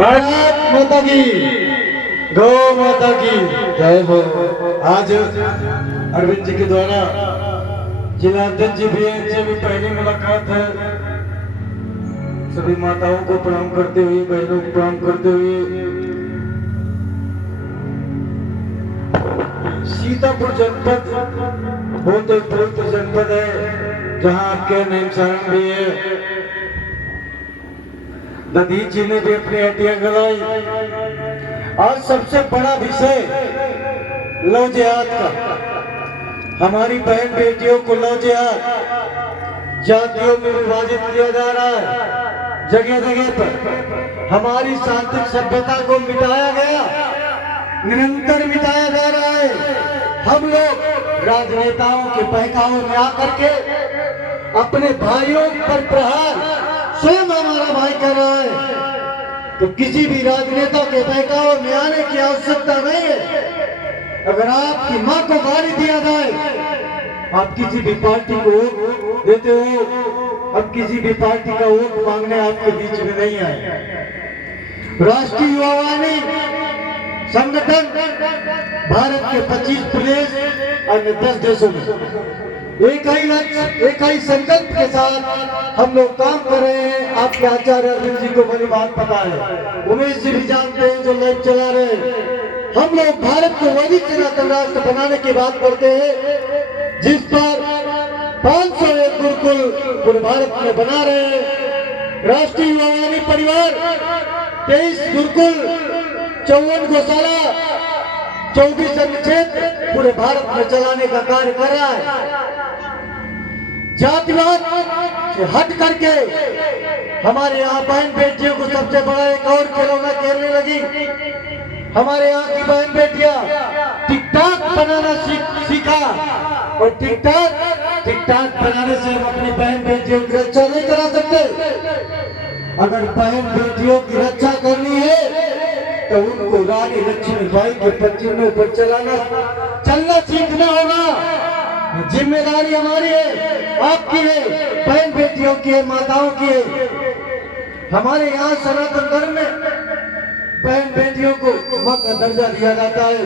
भारत माता की, गौ माता की जय हो। आज अरविंद जी के द्वारा जिला अध्यक्ष जी भी हैं, इनसे भी पहली मुलाकात है। सभी माताओं को प्रणाम करते हुए, बहनों को प्रणाम करते हुए, सीतापुर जनपद बहुत एक पवित्र जनपद है, जहाँ आपके नैमसारण भी है। दधीच जी ने भी अपनी हड्डियां गलाई। आज सबसे बड़ा विषय लव जिहाद का। हमारी बहन बेटियों को लव जिहाद जातियों में विभाजित किया जा रहा है। जगह जगह पर हमारी सांस्कृतिक सभ्यता को मिटाया गया, निरंतर मिटाया जा रहा है। हम लोग राजनेताओं के बहकावे में आकर के अपने भाइयों पर प्रहार स्वयं हमारा भाई कर रहा है, तो किसी भी राजनेता के बहकावे में आने की आवश्यकता नहीं है। अगर आपकी मां को गाली दिया जाए, आप किसी भी पार्टी को वोट देते हो, अब किसी भी पार्टी का वोट मांगने आपके बीच में नहीं आए। राष्ट्रीय युवा वाहिनी संगठन भारत के 25 प्रदेश और 10 देशों में एक ही लक्ष्य, एक ही संकल्प के साथ हम लोग काम कर रहे हैं। आपके आचार्य अरविंद जी को बड़ी बात पता है, उमेश जी भी जानते हैं जो लाइव चला रहे हैं। हम लोग भारत को वैदिक सनातन राष्ट्र बनाने की बात करते हैं, जिस पर 501 गुरुकुल पूरे भारत में बना रहे हैं। राष्ट्रीय युवा वाहिनी परिवार 23 गुरुकुल, 54 गौशाला, 24 अनुच्छेद पूरे भारत में चलाने का कार्य कर रहा है। जातिवाद से हट करके हमारे यहाँ बहन बेटियों को सबसे बड़ा एक और खिलौना खेलने लगी। हमारे यहाँ की बहन बेटियां टिकटॉक बनाना सीखा, और टिकटॉक बनाने से हम अपनी बहन बेटियों की रक्षा नहीं करा सकते। अगर बहन बेटियों की रक्षा करनी है तो उनको रानी लक्ष्मीबाई के पचिनों पर चलना सीखना होगा। जिम्मेदारी हमारी है, आपकी है, बहन बेटियों की है, माताओं की है। हमारे यहाँ सनातन धर्म में बहन बेटियों को मां का दर्जा दिया जाता है।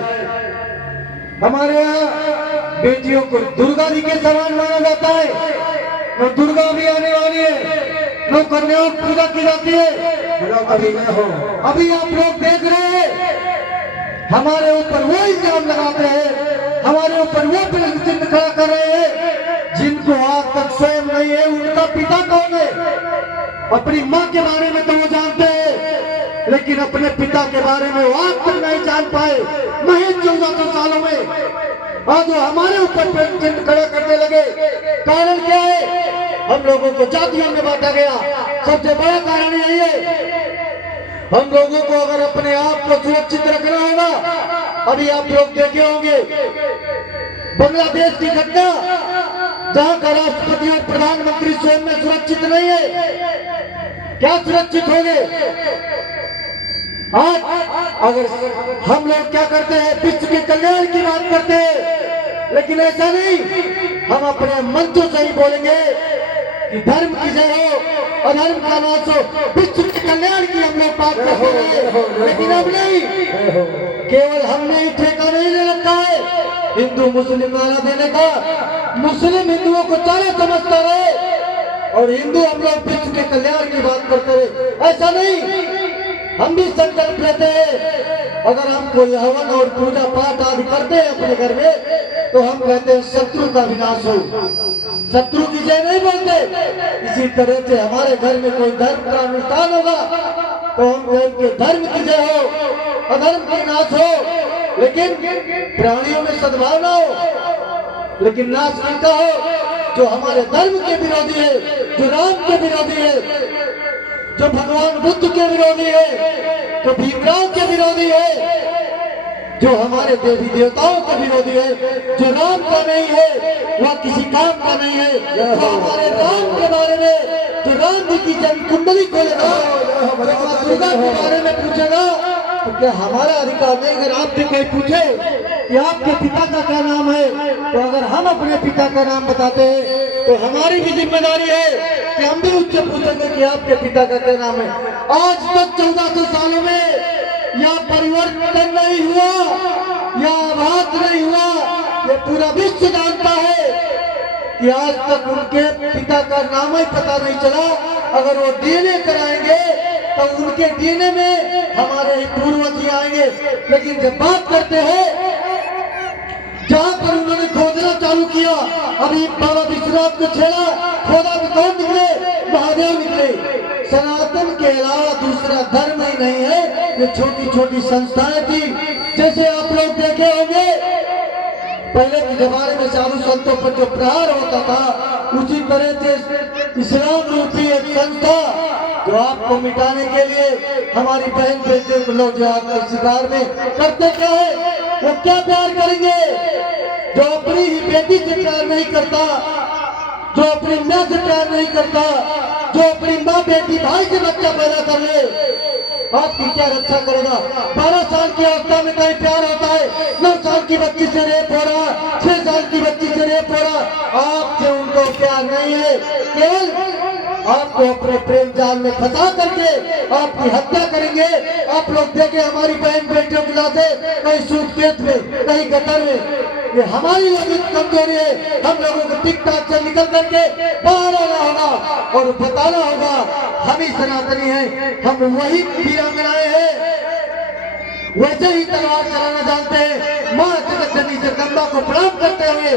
हमारे यहाँ बेटियों को दुर्गा जी के समान माना जाता है। तो दुर्गा भी आने वाली है, लोग कन्याओं की पूजा की जाती है। अभी आप लोग देख रहे हैं, हमारे ऊपर वो इल्जाम लगाते हैं, हमारे ऊपर वो प्रश्न चिन्ह खड़ा कर रहे हैं जिनको आज तक स्वयं नहीं है उनका पिता कौन है। अपनी माँ के बारे में तो वो जानते हैं, लेकिन अपने पिता के बारे में वो आज तक नहीं जान पाए। महज 1400 सालों में आज वो हमारे ऊपर प्रश्न चिन्ह खड़ा करने लगे। कारण क्या है? हम लोगों को जातियों में बांटा गया, सबसे बड़ा कारण यही है। हम लोगों को अगर अपने आप को सुरक्षित रखना होगा, अभी आप लोग देखे होंगे बांग्लादेश की घटना, जहां का राष्ट्रपति और प्रधानमंत्री स्वयं में सुरक्षित नहीं है। क्या सुरक्षित होंगे? आज अगर हम लोग क्या करते हैं, विश्व के कल्याण की बात करते हैं, लेकिन ऐसा नहीं। हम अपने मंचों से ही बोलेंगे कि धर्म की जय हो, अधर्म का नाश हो, विश्व के कल्याण की हम लोग बात करते हैं। लेकिन अब नहीं, केवल हमने ही ठेका नहीं ले रखा है हिंदू मुस्लिम नारा देने का। मुस्लिम हिंदुओं को चारा समझता रहे और हिंदू हम लोग विश्व के कल्याण की बात करते रहे, ऐसा नहीं। हम भी संकल्प लेते हैं, अगर हम कोई हवन और पूजा पाठ आदि करते हैं अपने घर में, तो हम कहते हैं शत्रु का विनाश हो, शत्रु की जय नहीं बोलते। इसी तरह से हमारे घर में कोई धर्म का अनुष्ठान होगा तो हम कहेंगे धर्म की जय हो, अधर्म का नाश हो, लेकिन प्राणियों में सद्भावना हो, लेकिन नाश उनका हो जो हमारे धर्म के विरोधी है, जो राम के विरोधी है, जो भगवान बुद्ध के विरोधी है, जो भीमराव के विरोधी है, जो हमारे देवी देवताओं के विरोधी है, जो राम का नहीं है, वह किसी काम का नहीं है। जो हमारे राम के बारे में, जो राम जी की जन्म कुंडली खोलेगा, दुर्गा के बारे में पूछेगा, तो क्या हमारा अधिकार नहीं? अगर आपसे कोई पूछे कि आपके पिता का क्या नाम है, तो अगर हम अपने पिता का नाम बताते हैं तो हमारी भी जिम्मेदारी है कि हम भी उससे पूछेंगे कि आपके पिता का क्या नाम है। आज तक 1400 सालों में परिवर्तन नहीं हुआ, यह आभास नहीं हुआ। ये पूरा विश्व जानता है कि आज तक उनके पिता का नाम ही पता नहीं चला। अगर वो डीएनए कराएंगे तो उनके डीएनए में हमारे ही पूर्वज ही आएंगे। लेकिन जब बात करते हैं जहाँ पर उन्होंने खोदना चालू किया, अभी बाबा विश्वनाथ को छेड़ा, खोदा तो कौन निकले? महादेव निकले। सनातन के अलावा दूसरा धर्म ही नहीं है। ये छोटी छोटी संस्थाएं थी, जैसे आप लोग देखे होंगे पहले के जमाने में साधु संतों पर जो प्रहार होता था, उसी तरह से इस्लाम रूपी एक संस्था जो आपको मिटाने के लिए हमारी बहन बेटे को लोग जो आपके शिकार में करते क्या है, वो क्या प्यार करेंगे? जो अपनी ही बेटी से प्यार नहीं करता, जो अपनी माँ से प्यार नहीं करता, जो अपनी माँ बेटी भाई से बच्चा पैदा कर ले, आपकी क्या रक्षा करेगा? 12 साल की अवस्था में कहीं प्यार होता है, 9 साल की बच्ची से रेप हो रहा, 6 साल की बच्ची से रेप हो रहा। आपसे उनको प्यार नहीं है, केवल आपको अपने प्रेम जाल में फंसा करके आपकी हत्या करेंगे। आप लोग देखे हमारी बहन बेटियों की लाशें कहीं सूटकेस में, कहीं गटर में। ये हमारी लोगों की कमजोरी है। हम लोगों को टिकटॉक से निकल करके बाहर आना होगा और बताना होगा हम ही सनातनी हैं, हम वही वीरांगनाएं हैं, वैसे ही तलवार चलाना जानते हैं। माँ जगतजननी जगदम्बा को प्रणाम करते हुए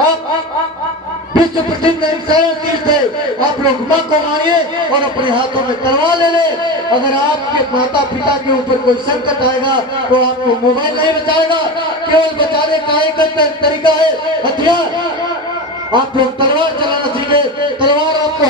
आप विश्व प्रसिद्ध शरण तीर्थ है, आप लोग माँ को मानिए और अपने हाथों में तलवार ले ले। अगर आपके माता पिता के ऊपर कोई संकट आएगा तो आपको मोबाइल नहीं बचाएगा, केवल बचाने का एक तरीका है हथियार। आप लोग तलवार चलाना सीखे। तलवार आपको